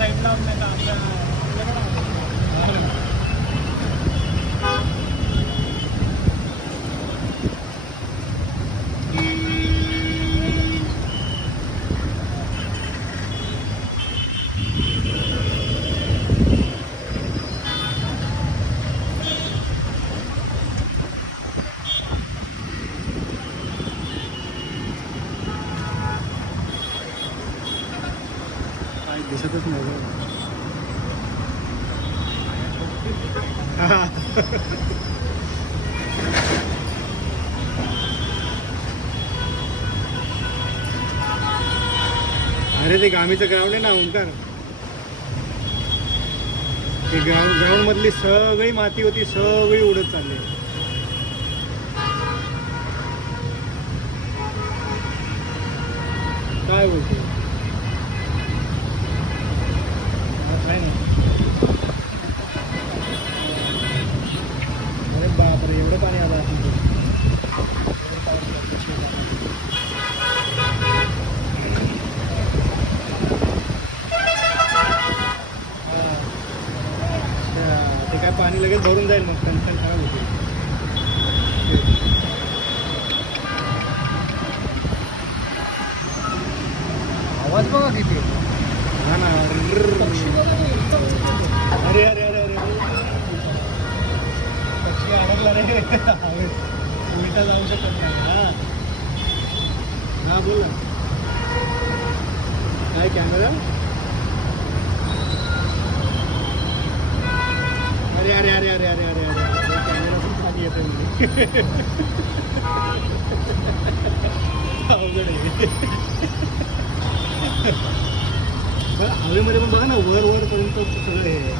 Side लावून नाही तर आपल्या दिसतच नाही अरे ते गामीचं ग्राउंड आहे ना ओंकार? ते ग्राउंड ग्राउंड मधली सगळी माती होती सगळी उडत चालली. काय बोलते ते लगेच भरून जाईल मग. कणकण खराब होते आवाज बघा किती. हा ना. अरे अरे अरे अरे पक्षी अडकला रे. उलटा जाऊ शकत नाही. हा. हा बोल ना. काय कॅमेरा अरे अरे अरे अरे अरे अरे अरे कॅमेरा पण खाली म्हणजे अवघड आहे बरं हवेमध्ये पण बघा ना वर वर पर्यंत सगळं हे आहे.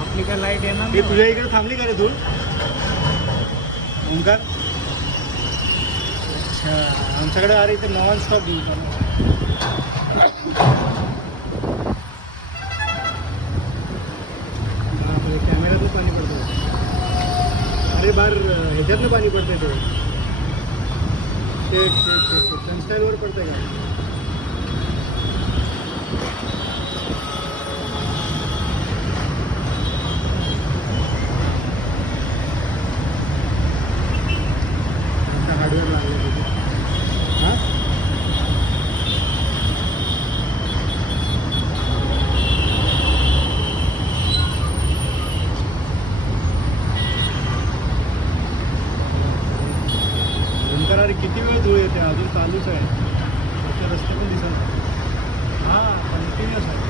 आपली काय लाइट येणार हे नाही. तुझ्या इकडे थांबली का रे धूळ ओंकार अच्छा आमच्याकडे अरे इथे नॉन स्टॉप धूळ चालू आहे. बापरे कॅमेऱ्यातून पाणी पडतं अरे बार ह्याच्यातनं पाणी पडतंय ते शेक शेक शेक शेक सनस्टाईलवर पडतंय का? अरे किती वेळ धुळे येते? अजून चालूच आहे. रस्ते पण दिसत हां कंटिन्युअस आहे.